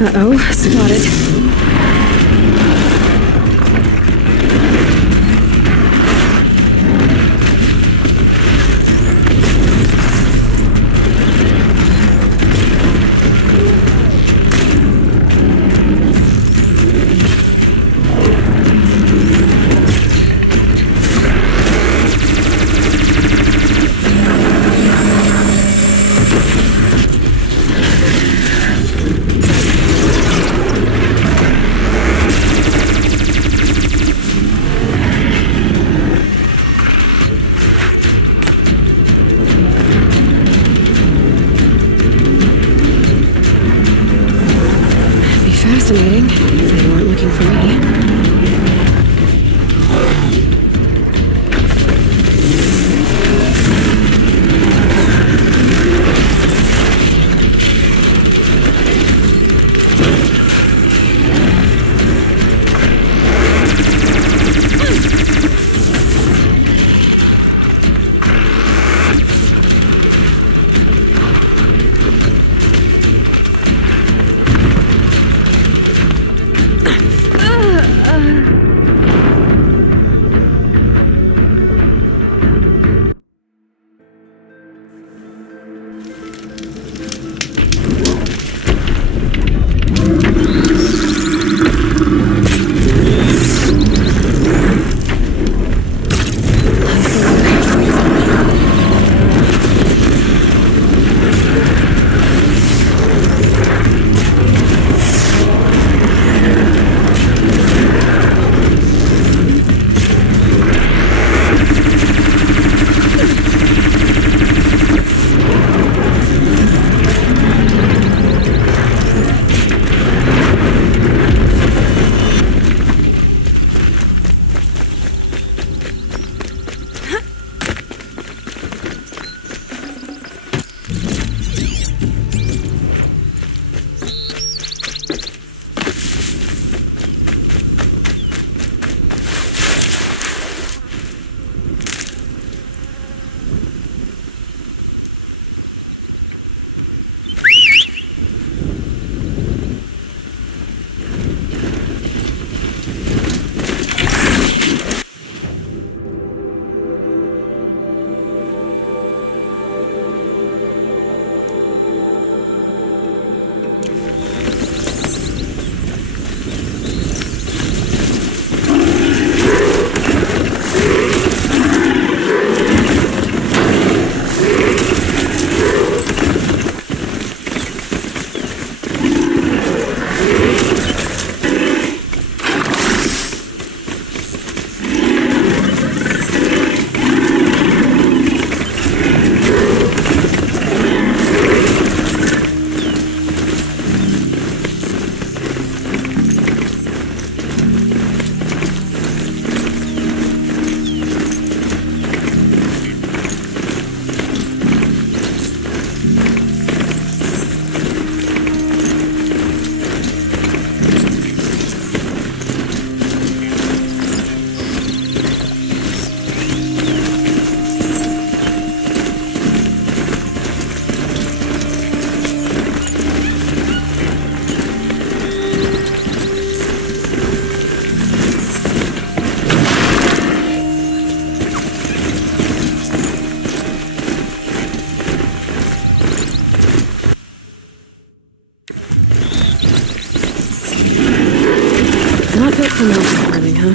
Uh-oh, spotted. Fascinating, if they weren't looking for me. Not built for mountain climbing, huh?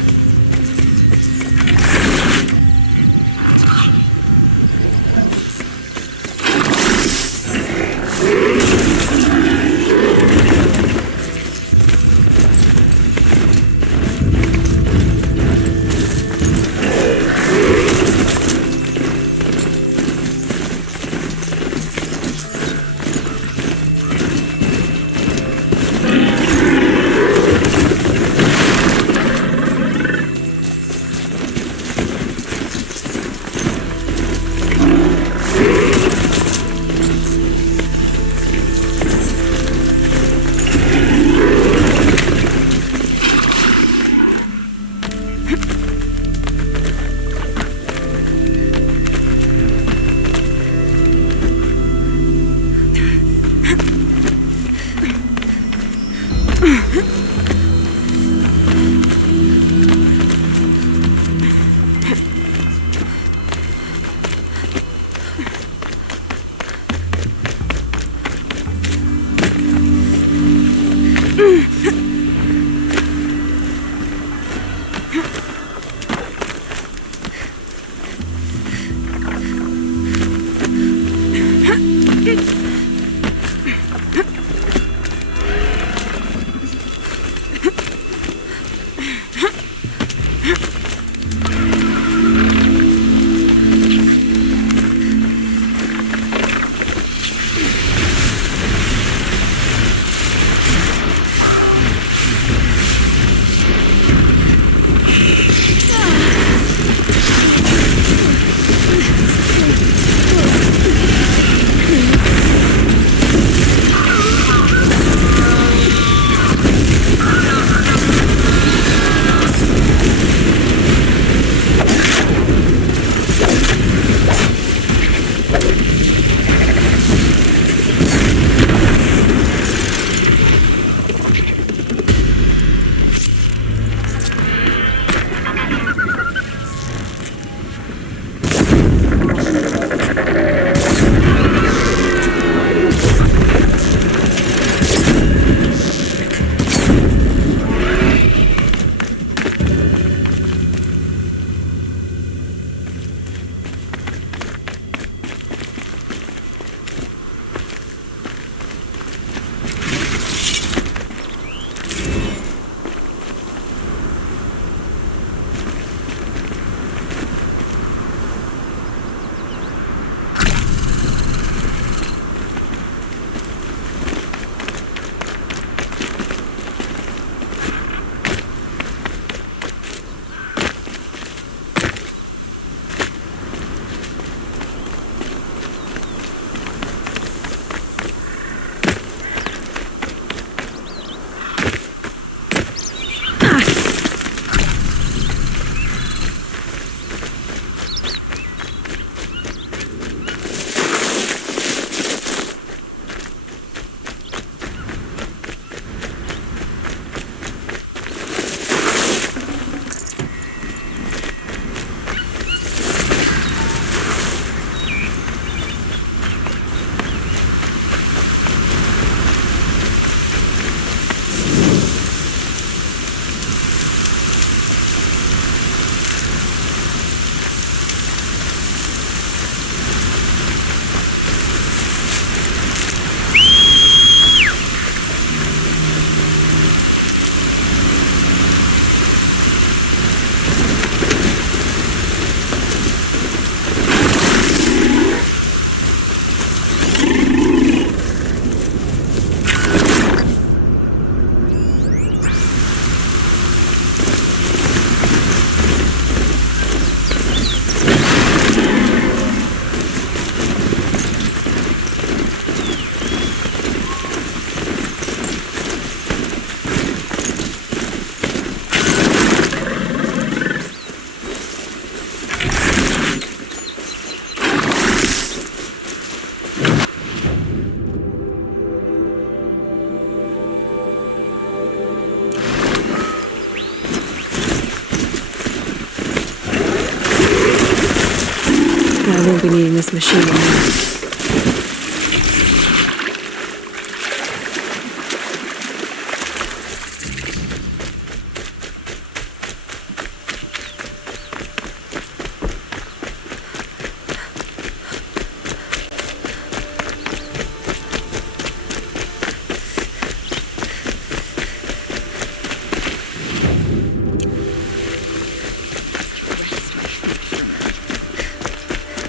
be needing this machine anymore.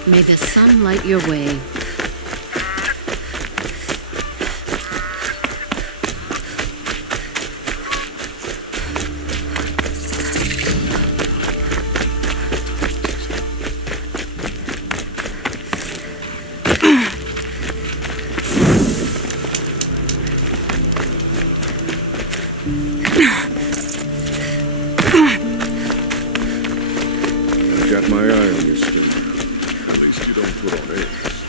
May the sun light your way. I've got my eye on you still. At least you don't put on airs.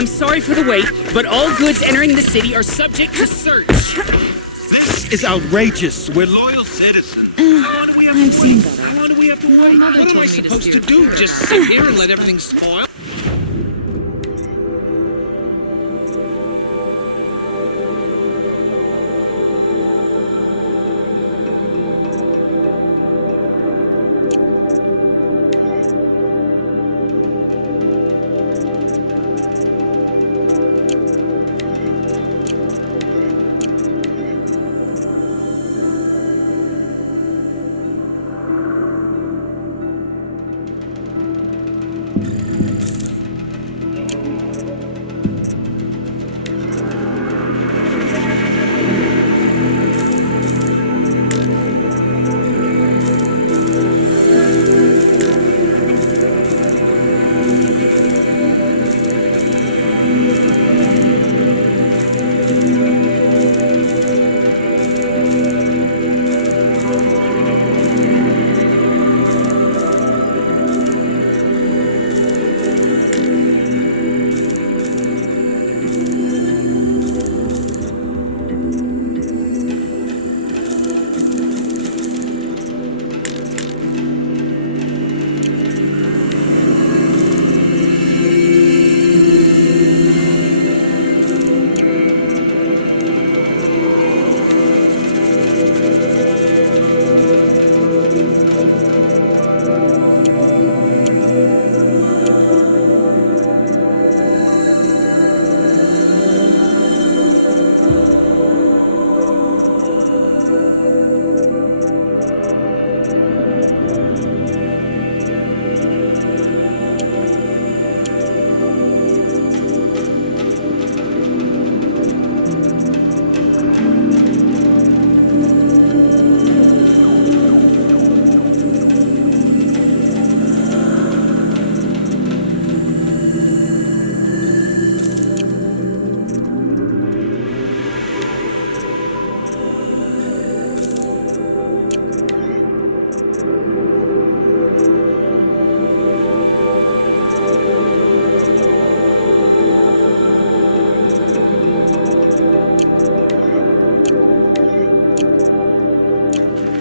I'm sorry for the wait, but all goods entering the city are subject to search. This is outrageous. We're loyal citizens. How long do we have I've to seen wait? better. How long do we have to wait? What am I me to supposed steer to do? Just sit here and let everything spoil?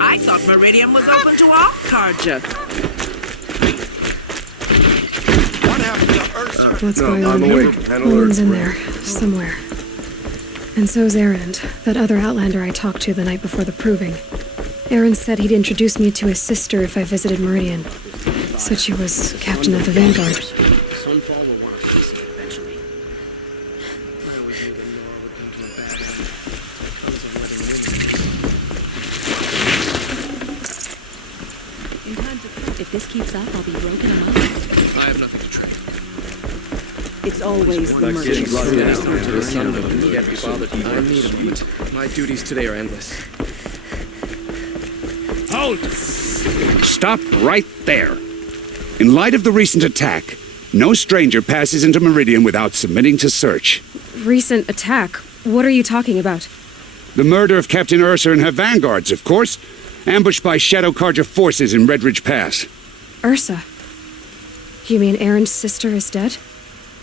I thought Meridian was open to all Carja. What happened to Ursa? What's going on here? Owen's in there, somewhere. And so's Erend, that other Outlander I talked to the night before the proving. Erend said he'd introduce me to his sister if I visited Meridian. Said she was captain of the Vanguard. Sunfall will want a piece of it eventually. I always knew that Nora would come to her back. I was a living In time to cut. If this keeps up, I'll be broken up. I have nothing to trade. It's always the merchant. I need a beat. My duties today are endless. Halt! Stop right there. In light of the recent attack, no stranger passes into Meridian without submitting to search. Recent attack? What are you talking about? The murder of Captain Ursa and her vanguards, of course. Ambushed by Shadow Carja forces in Red Ridge Pass. Ursa? You mean Erend's sister is dead?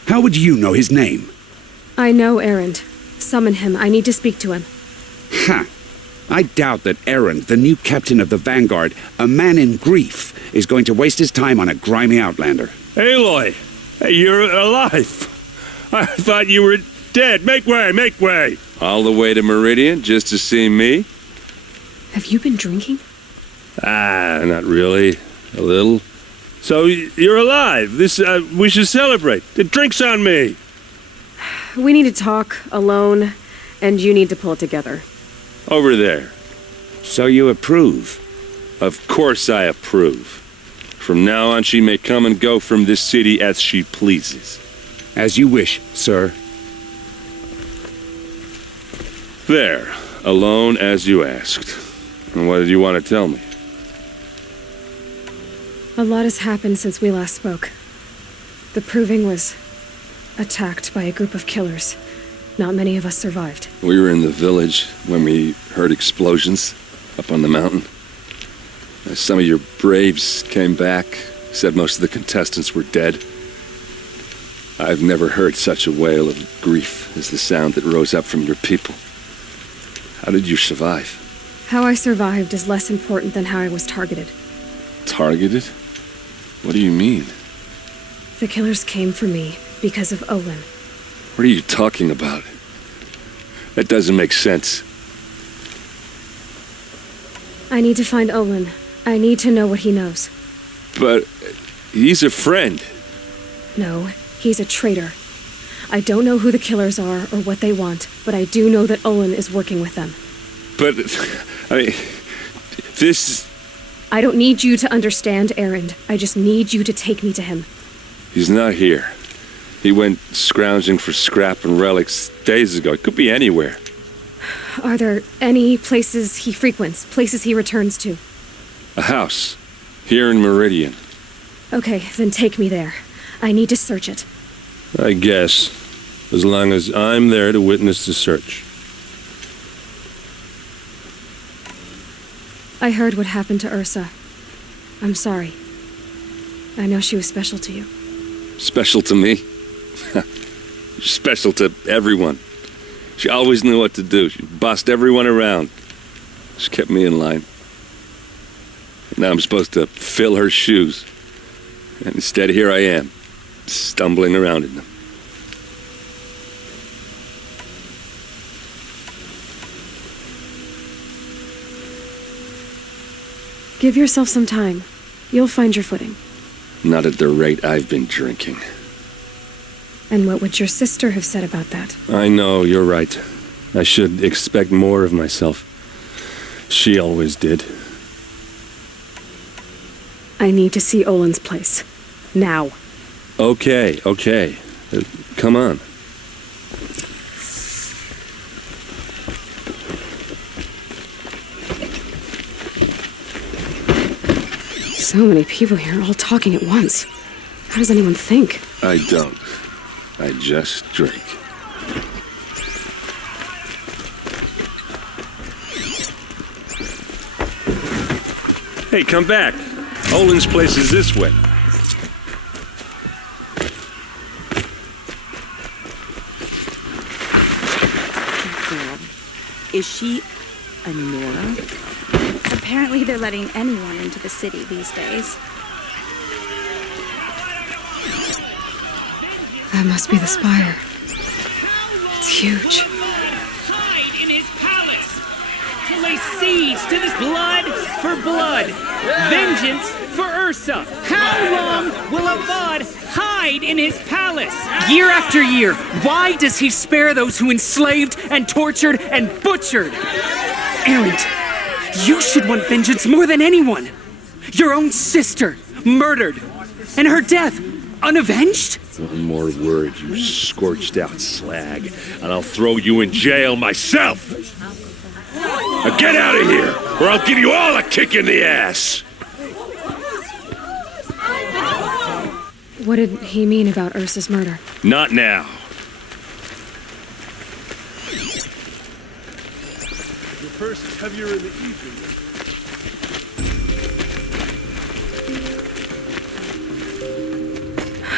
How would you know his name? I know Erend. Summon him. I need to speak to him. Ha! I doubt that Erend, the new captain of the Vanguard, a man in grief, is going to waste his time on a grimy outlander. Aloy, hey, you're alive. I thought you were dead. Make way, make way. All the way to Meridian just to see me? Have you been drinking? Not really. A little. So you're alive. This we should celebrate. The drink's on me. We need to talk alone, and you need to pull it together. Over there. So you approve? Of course I approve. From now on, she may come and go from this city as she pleases. As you wish, sir. There, alone as you asked. And what did you want to tell me? A lot has happened since we last spoke. The Proving was attacked by a group of killers. Not many of us survived. We were in the village when we heard explosions up on the mountain. Some of your braves came back, said most of the contestants were dead. I've never heard such a wail of grief as the sound that rose up from your people. How did you survive? How I survived is less important than how I was targeted. Targeted? What do you mean? The killers came for me because of Olin. What are you talking about? That doesn't make sense. I need to find Olin. I need to know what he knows. But he's a friend. No, he's a traitor. I don't know who the killers are or what they want, but I do know that Olin is working with them. But, I mean, this... I don't need you to understand, Erend. I just need you to take me to him. He's not here. He went scrounging for scrap and relics days ago. It could be anywhere. Are there any places he frequents, places he returns to? A house. Here in Meridian. Okay, then take me there. I need to search it. I guess. As long as I'm there to witness the search. I heard what happened to Ursa. I'm sorry. I know she was special to you. Special to me? Special to everyone. She always knew what to do. She bossed everyone around. She kept me in line. Now I'm supposed to fill her shoes. And instead, here I am, stumbling around in them. Give yourself some time. You'll find your footing. Not at the rate I've been drinking. And what would your sister have said about that? I know, you're right. I should expect more of myself. She always did. I need to see Olin's place. Now. Okay. Come on. So many people here, all talking at once. How does anyone think? I don't. I just drink. Hey, come back. Olin's place is this way. Is she a Nora? Apparently they're letting anyone into the city these days. That must be the spire. It's huge. Hide in his palace to lay siege to this blood for blood, vengeance for Ursa. How long will Avad hide in his palace? Year after year, why does he spare those who enslaved and tortured and butchered? Erend, you should want vengeance more than anyone. Your own sister, murdered, and her death, unavenged? One more word, you scorched out slag, and I'll throw you in jail myself! Now get out of here, or I'll give you all a kick in the ass! What did he mean about Ursa's murder? Not now. The first is heavier in the evening.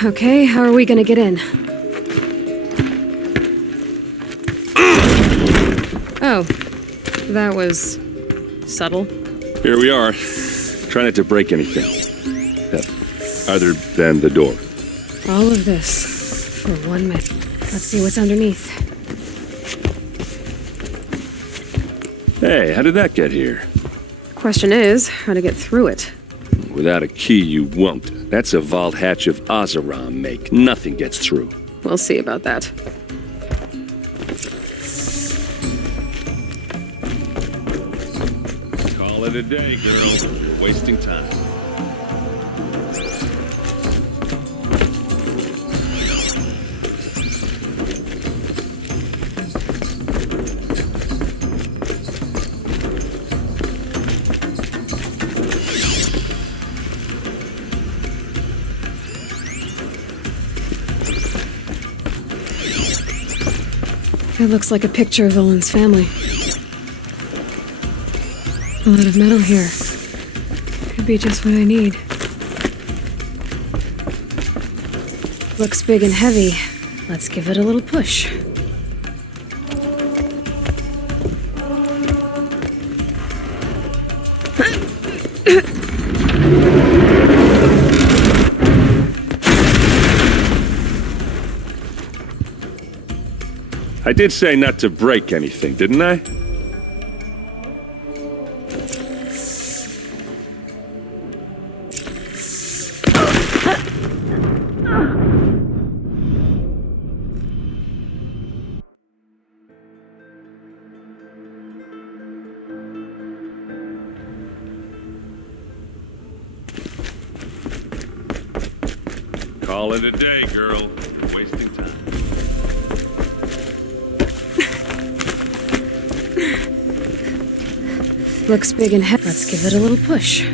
Okay, how are we gonna get in? Oh, that was subtle. Here we are. Try not to break anything. Other than the door. All of this for 1 minute. Let's see what's underneath. Hey, how did that get here? Question is, how to get through it. Without a key, you won't. That's a vault hatch of Oseram make. Nothing gets through. We'll see about that. Call it a day, girl. You're wasting time. It looks like a picture of Olin's family. A lot of metal here. Could be just what I need. Looks big and heavy. Let's give it a little push. I did say not to break anything, didn't I? Call it a day, girl. Wasting time. Looks big and heavy. Let's give it a little push.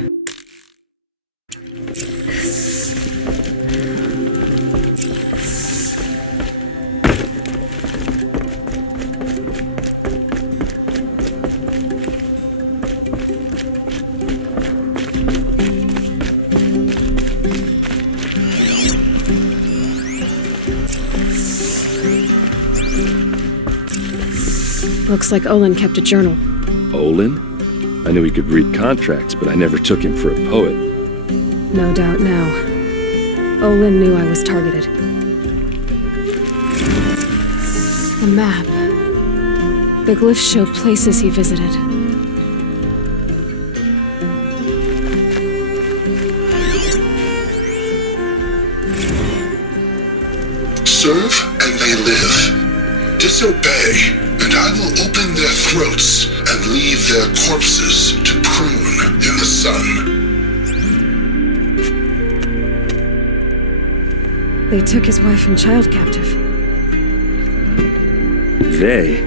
Looks like Olin kept a journal. Olin? I knew he could read contracts, but I never took him for a poet. No doubt now. Olin knew I was targeted. The map. The glyphs show places he visited. Serve and they live. Disobey, and I will open their throats and leave their corpses to prune in the sun. They took his wife and child captive. They?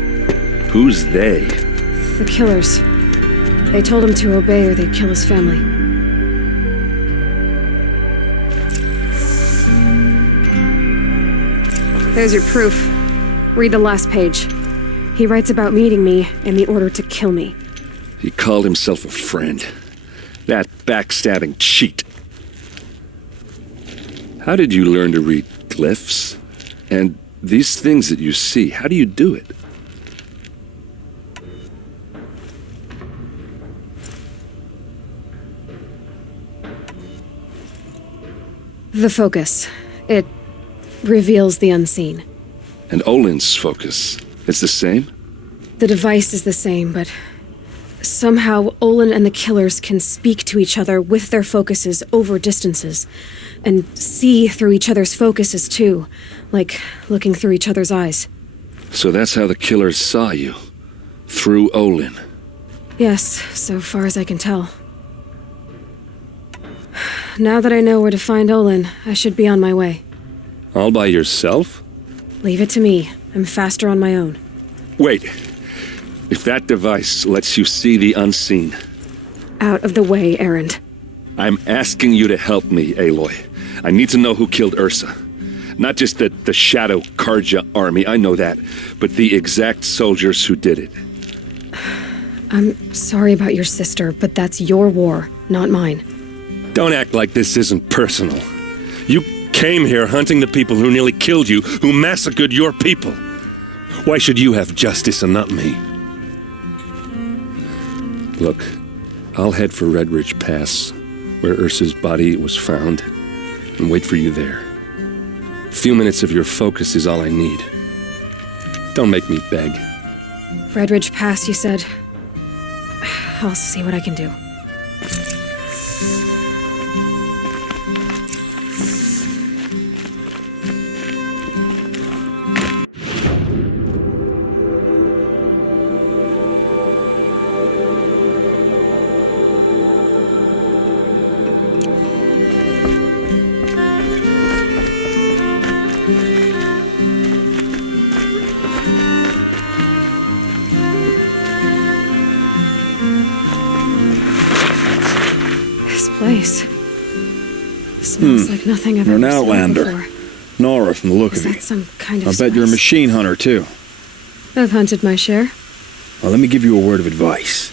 Who's they? The killers. They told him to obey or they'd kill his family. There's your proof. Read the last page. He writes about meeting me and the order to kill me. He called himself a friend. That backstabbing cheat. How did you learn to read glyphs? And these things that you see, how do you do it? The focus. It reveals the unseen. And Olin's focus, it's the same? The device is the same, but somehow Olin and the killers can speak to each other with their focuses over distances, and see through each other's focuses too, like looking through each other's eyes. So that's how the killers saw you, through Olin. Yes, so far as I can tell. Now that I know where to find Olin, I should be on my way. All by yourself? Leave it to me. I'm faster on my own. Wait. If that device lets you see the unseen... Out of the way, errand. I'm asking you to help me, Aloy. I need to know who killed Ursa. Not just the Shadow Karja army, I know that, but the exact soldiers who did it. I'm sorry about your sister, but that's your war, not mine. Don't act like this isn't personal. You came here hunting the people who nearly killed you, who massacred your people. Why should you have justice and not me? Look, I'll head for Red Ridge Pass, where Ursa's body was found, and wait for you there. A few minutes of your focus is all I need. Don't make me beg. Red Ridge Pass, you said? I'll see what I can do. Place. Smells like nothing I've You're ever an seen outlander. before. Nora from the look Is of that you. some kind of I bet you're a spice? machine hunter, too. I've hunted my share. Well, let me give you a word of advice.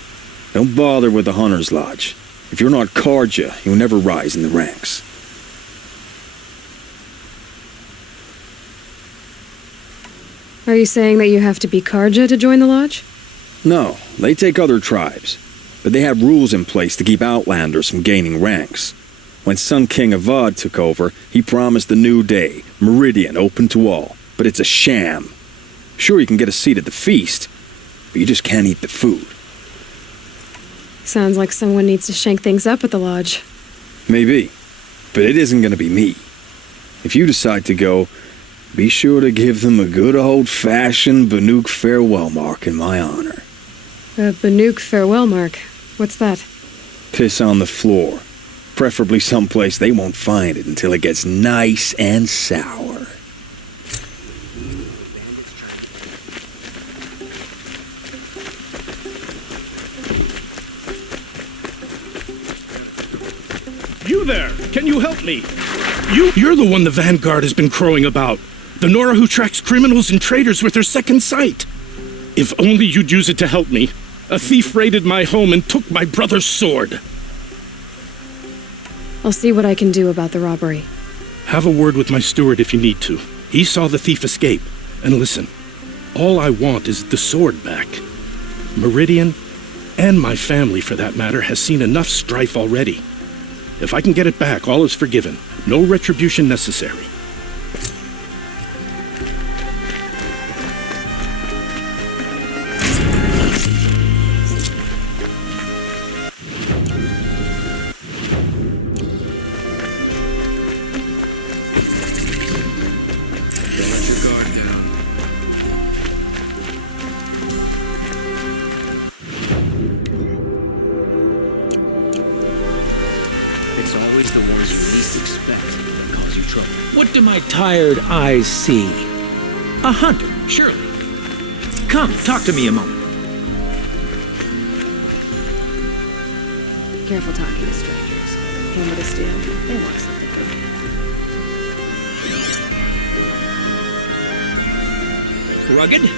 Don't bother with the Hunter's Lodge. If you're not Karja, you'll never rise in the ranks. Are you saying that you have to be Karja to join the lodge? No, they take other tribes. But they have rules in place to keep outlanders from gaining ranks. When Sun King Avad took over, he promised a new day, Meridian open to all. But it's a sham. Sure, you can get a seat at the feast, but you just can't eat the food. Sounds like someone needs to shank things up at the lodge. Maybe, but it isn't going to be me. If you decide to go, be sure to give them a good old-fashioned Banuk farewell mark in my honor. A Banuk farewell mark? What's that? Piss on the floor. Preferably someplace they won't find it until it gets nice and sour. You there! Can you help me? You're the one the Vanguard has been crowing about. The Nora who tracks criminals and traitors with her second sight. If only you'd use it to help me. A thief raided my home and took my brother's sword. I'll see what I can do about the robbery. Have a word with my steward if you need to. He saw the thief escape. And listen, all I want is the sword back. Meridian, and my family for that matter, has seen enough strife already. If I can get it back, all is forgiven. No retribution necessary. It's always the ones you least expect that cause you trouble. What do my tired eyes see? A hunter, surely. Come, talk to me a moment. Careful talking to strangers. Hammer to steel, they want something from you. Rugged?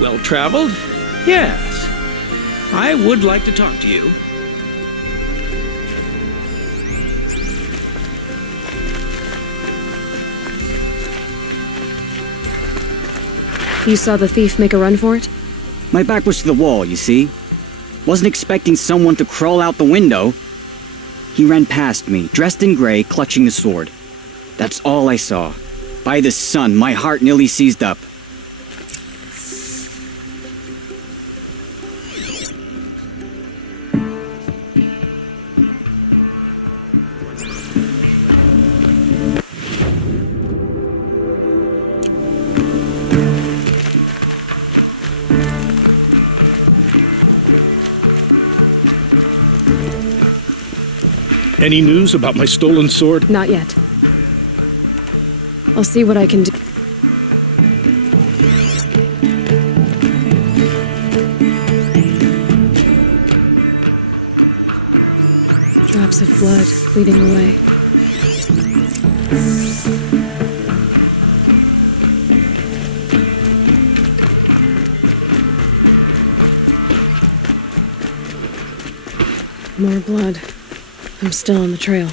Well-traveled? Yes. I would like to talk to you. You saw the thief make a run for it? My back was to the wall, you see. Wasn't expecting someone to crawl out the window. He ran past me, dressed in gray, clutching the sword. That's all I saw. By the sun, my heart nearly seized up. Any news about my stolen sword? Not yet. I'll see what I can do. Drops of blood leading away. More blood. I'm still on the trail.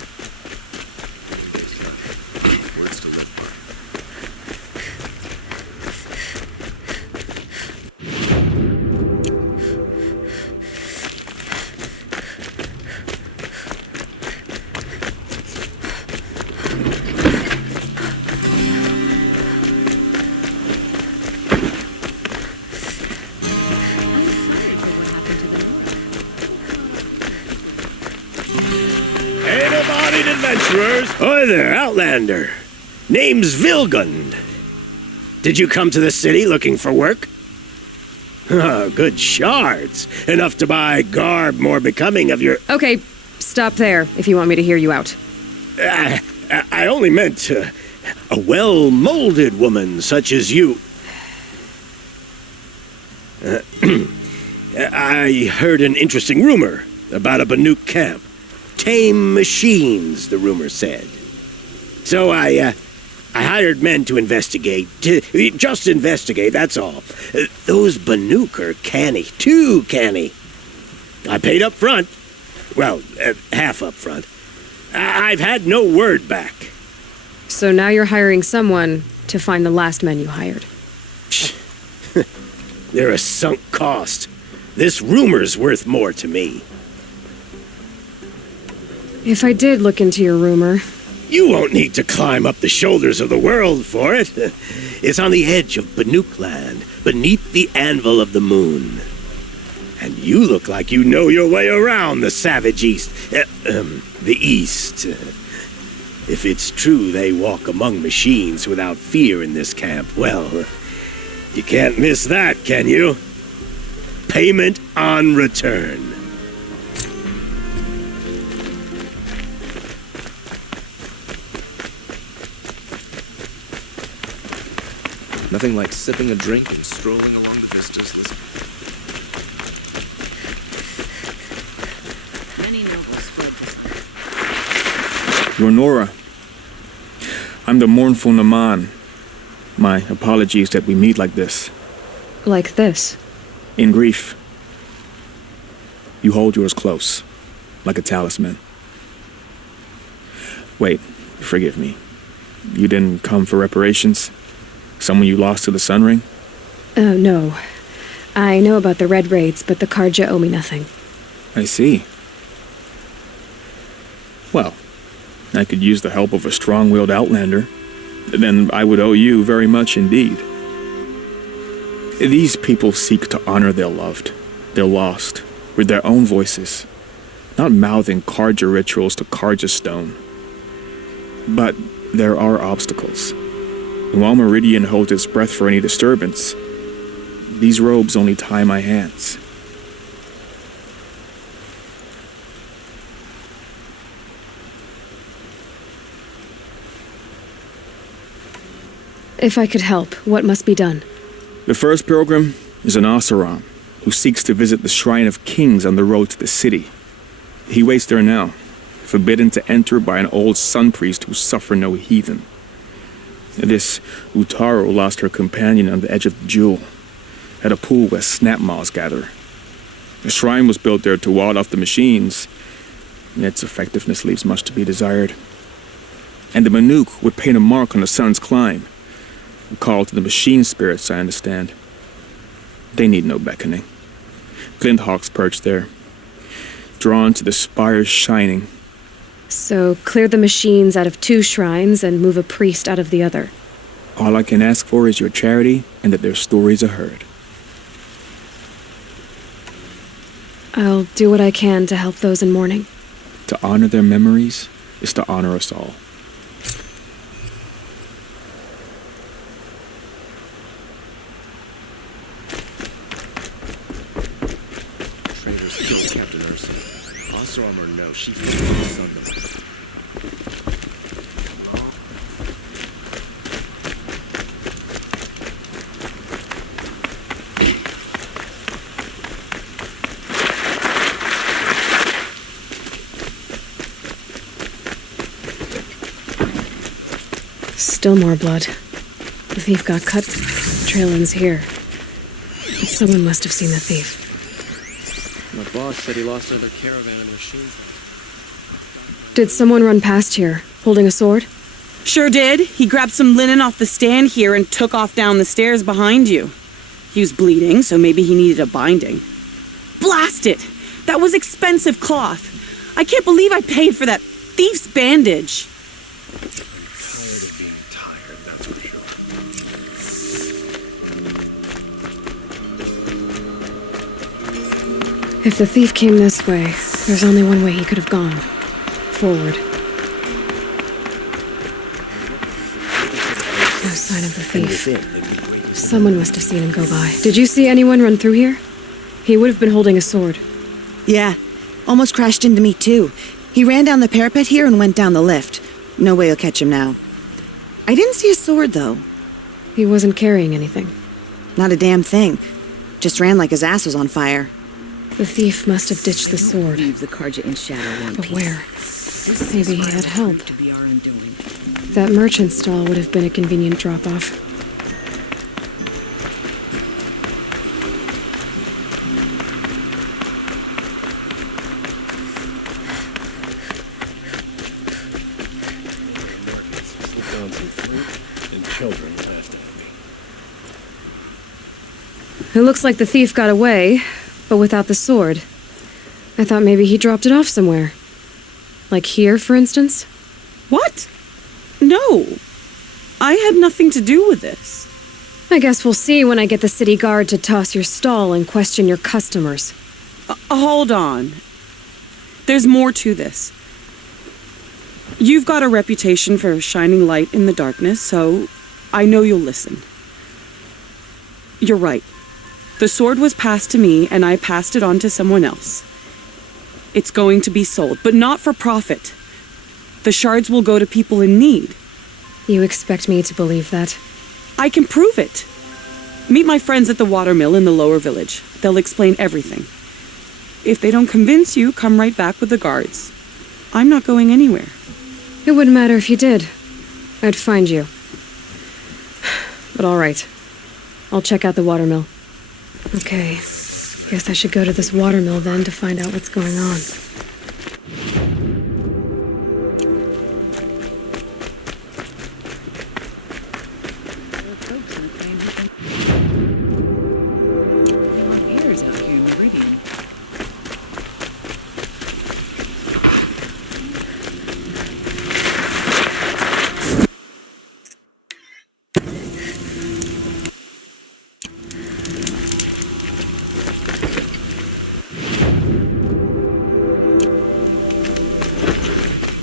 Adventurers! Hi there, Outlander. Name's Vilgund. Did you come to the city looking for work? Oh, good shards. Enough to buy garb more becoming of your... Okay, stop there if you want me to hear you out. I only meant a well-molded woman such as you. I heard an interesting rumor about a Banuk camp. Tame machines, the rumor said. So I hired men to investigate. Just investigate, that's all. Those Banuk are canny, too canny. I paid up front. Well, half up front. I've had no word back. So now you're hiring someone to find the last men you hired. They're a sunk cost. This rumor's worth more to me. If I did look into your rumor... You won't need to climb up the shoulders of the world for it. It's on the edge of Banuk land, beneath the anvil of the moon. And you look like you know your way around the savage East. The East. If it's true they walk among machines without fear in this camp, well, you can't miss that, can you? Payment on return. Nothing like sipping a drink and strolling along the vistas listening. You're Nora. I'm the mournful Naman. My apologies that we meet like this. Like this? In grief. You hold yours close, like a talisman. Wait, forgive me. You didn't come for reparations? Someone you lost to the Sun Ring? No. I know about the Red Raids, but the Karja owe me nothing. I see. Well, I could use the help of a strong-willed outlander. Then I would owe you very much indeed. These people seek to honor their loved, their lost, with their own voices, not mouthing Karja rituals to Karja stone. But there are obstacles. And while Meridian holds its breath for any disturbance, these robes only tie my hands. If I could help, what must be done? The first pilgrim is an Oseram, who seeks to visit the Shrine of Kings on the road to the city. He waits there now, forbidden to enter by an old sun priest who suffer no heathen. This Utaru lost her companion on the edge of the jewel, at a pool where snap moths gather. The shrine was built there to ward off the machines, and its effectiveness leaves much to be desired. And the Banuk would paint a mark on the sun's climb, a call to the machine spirits, I understand. They need no beckoning. Glinthawks perch there, drawn to the spire's shining. So clear the machines out of 2 shrines and move a priest out of the other. All I can ask for is your charity and that their stories are heard. I'll do what I can to help those in mourning. To honor their memories is to honor us all. Traitors killed Captain Ursa. Oseram or no, she feels son of Still more blood. The thief got cut. Trail ends here. But someone must have seen the thief. My boss said he lost another caravan of machines. Did someone run past here, holding a sword? Sure did. He grabbed some linen off the stand here and took off down the stairs behind you. He was bleeding, so maybe he needed a binding. Blast it! That was expensive cloth. I can't believe I paid for that thief's bandage. Tired of being tired, that's for sure. If the thief came this way, there's only one way he could have gone. Forward. No sign of the thief. Someone must have seen him go by. Did you see anyone run through here? He would have been holding a sword. Yeah, almost crashed into me too. He ran down the parapet here and went down the lift. No way you'll catch him now. I didn't see a sword, though. He wasn't carrying anything. Not a damn thing. Just ran like his ass was on fire. The thief must have ditched the sword. Leave the Karja in shadow one But piece. where? Maybe he had help. To be our undoing. That merchant stall would have been a convenient drop-off. Slipped on some fruit and children passed at me. It looks like the thief got away, but without the sword. I thought maybe he dropped it off somewhere. Like here, for instance? What? No. I had nothing to do with this. I guess we'll see when I get the city guard to toss your stall and question your customers. Hold on. There's more to this. You've got a reputation for shining light in the darkness, so I know you'll listen. You're right. The sword was passed to me, and I passed it on to someone else. It's going to be sold, but not for profit. The shards will go to people in need. You expect me to believe that? I can prove it. Meet my friends at the watermill in the lower village. They'll explain everything. If they don't convince you, come right back with the guards. I'm not going anywhere. It wouldn't matter if you did. I'd find you. But all right. I'll check out the watermill. Okay. Guess I should go to this watermill then to find out what's going on.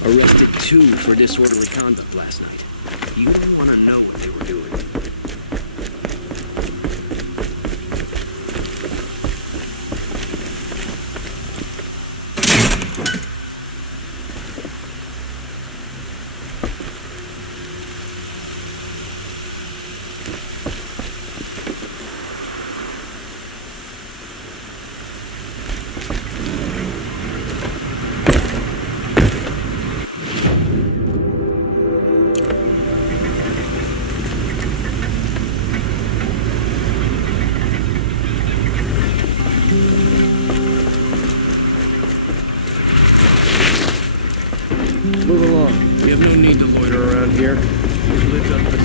Arrested 2 for disorderly conduct last night. You don't want to know what they were doing. Move along. We have no need to loiter around here. We've lived up the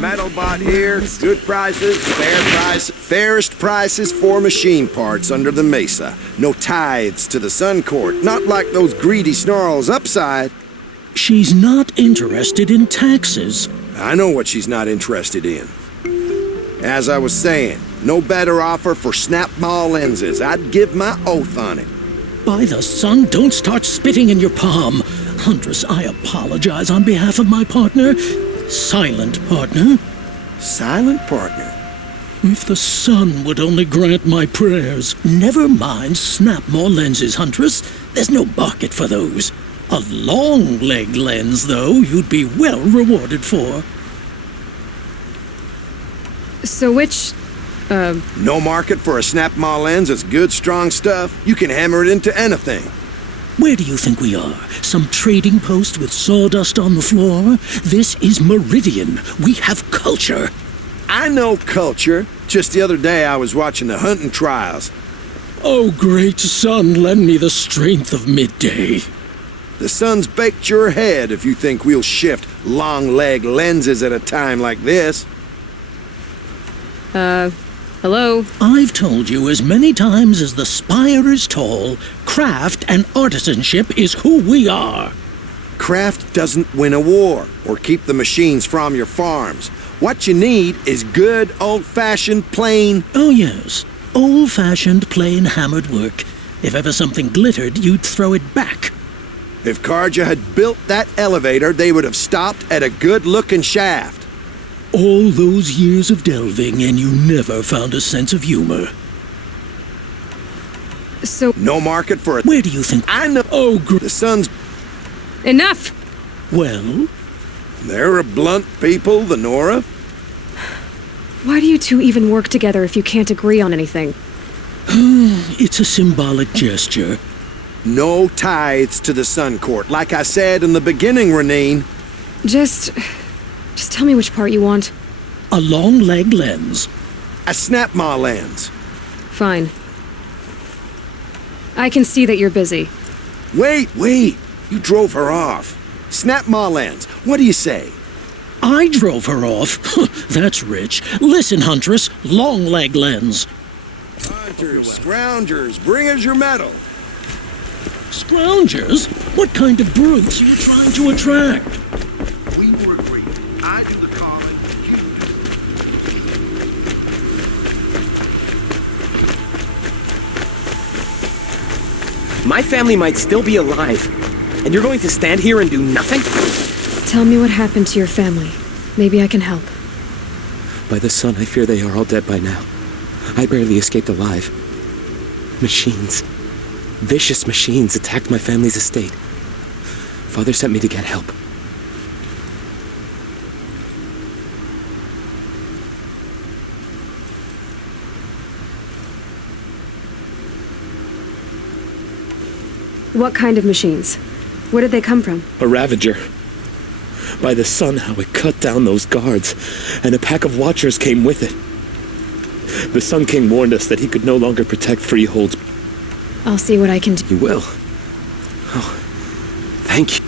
Metalbot here. Good prices, fairest prices for machine parts under the mesa. No tithes to the Sun Court, not like those greedy snarls upside. She's not interested in taxes. I know what she's not interested in. As I was saying, no better offer for snap-maw lenses. I'd give my oath on it. By the sun, don't start spitting in your palm. Huntress, I apologize on behalf of my partner. Silent partner. Silent partner? If the sun would only grant my prayers. Never mind snap-maw lenses, Huntress. There's no market for those. A long-leg lens, though, you'd be well rewarded for. So which, No market for a snap-maw lens is good, strong stuff. You can hammer it into anything. Where do you think we are? Some trading post with sawdust on the floor? This is Meridian. We have culture. I know culture. Just the other day I was watching the hunting trials. Oh, great sun, lend me the strength of midday. The sun's baked your head if you think we'll shift long-leg lenses at a time like this. Hello? I've told you as many times as the spire is tall, craft and artisanship is who we are. Craft doesn't win a war or keep the machines from your farms. What you need is good, old-fashioned, plain... Oh, yes. Old-fashioned, plain hammered work. If ever something glittered, you'd throw it back. If Karja had built that elevator, they would have stopped at a good-looking shaft. All those years of delving, and you never found a sense of humor. So... No market for it. Where do you think... I know... Oh, the sun's... Enough! Well? They're a blunt people, the Nora. Why do you two even work together if you can't agree on anything? It's a symbolic gesture. No tithes to the Sun Court, like I said in the beginning, Renine. Just tell me which part you want. A long leg lens. A snap-maw lens. Fine. I can see that you're busy. Wait! You drove her off. Snap-maw lens. What do you say? I drove her off? That's rich. Listen, Huntress. Long leg lens. Hunters, scroungers, bring us your metal. Scroungers? What kind of brutes are you trying to attract? We were agreed. I do the calling, you do. My family might still be alive, and you're going to stand here and do nothing? Tell me what happened to your family. Maybe I can help. By the sun, I fear they are all dead by now. I barely escaped alive. Machines. Vicious machines attacked my family's estate. Father sent me to get help. What kind of machines? Where did they come from? A Ravager. By the sun, how it cut down those guards, and a pack of watchers came with it. The Sun King warned us that he could no longer protect freeholds. I'll see what I can do. You will? Oh, thank you.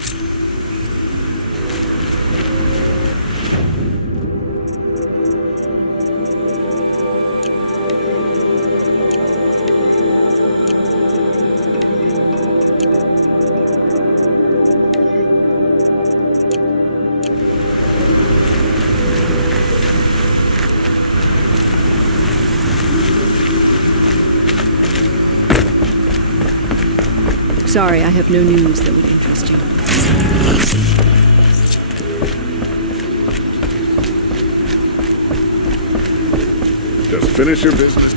Sorry, I have no news that would interest you. Just finish your business.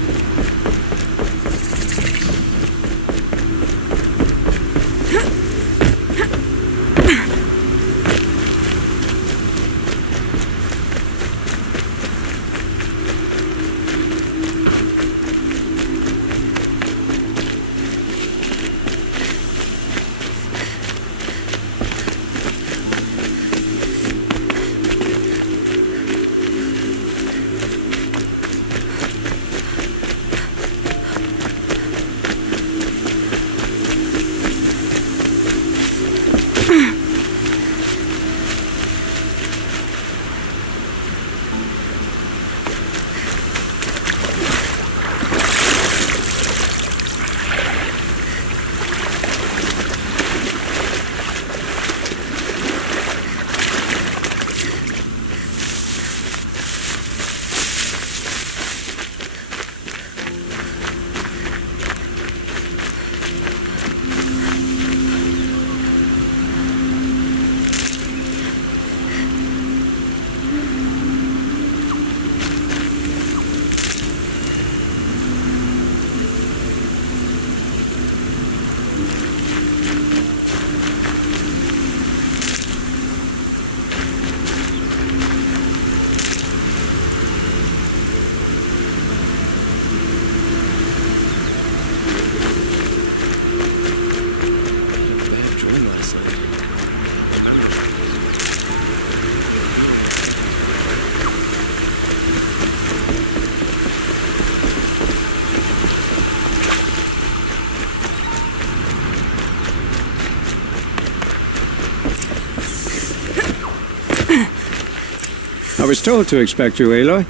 I was told to expect you, Aloy.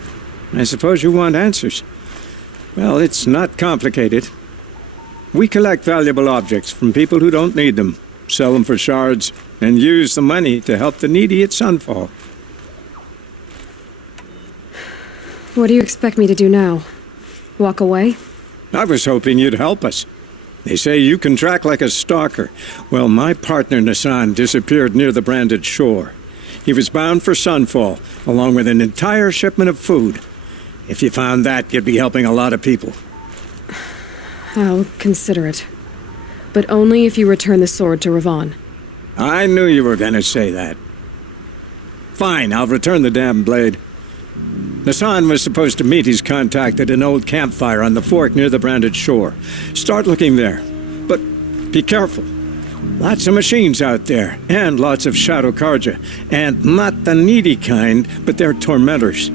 I suppose you want answers. Well, it's not complicated. We collect valuable objects from people who don't need them. sell them for shards, and use the money to help the needy at Sunfall. What do you expect me to do now? Walk away? I was hoping you'd help us. They say you can track like a stalker. Well, my partner Nassan disappeared near the branded shore. He was bound for Sunfall, along with an entire shipment of food. If you found that, you'd be helping a lot of people. I'll consider it. But only if you return the sword to Ravon. I knew you were gonna say that. Fine, I'll return the damn blade. Nassan was supposed to meet his contact at an old campfire on the fork near the branded shore. Start looking there. But be careful. Lots of machines out there, and lots of Shadow Karja. And not the needy kind, but they're tormentors.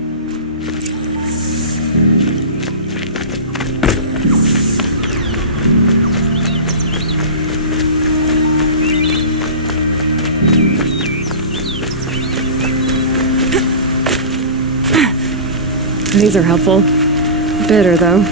These are helpful. Bitter, though.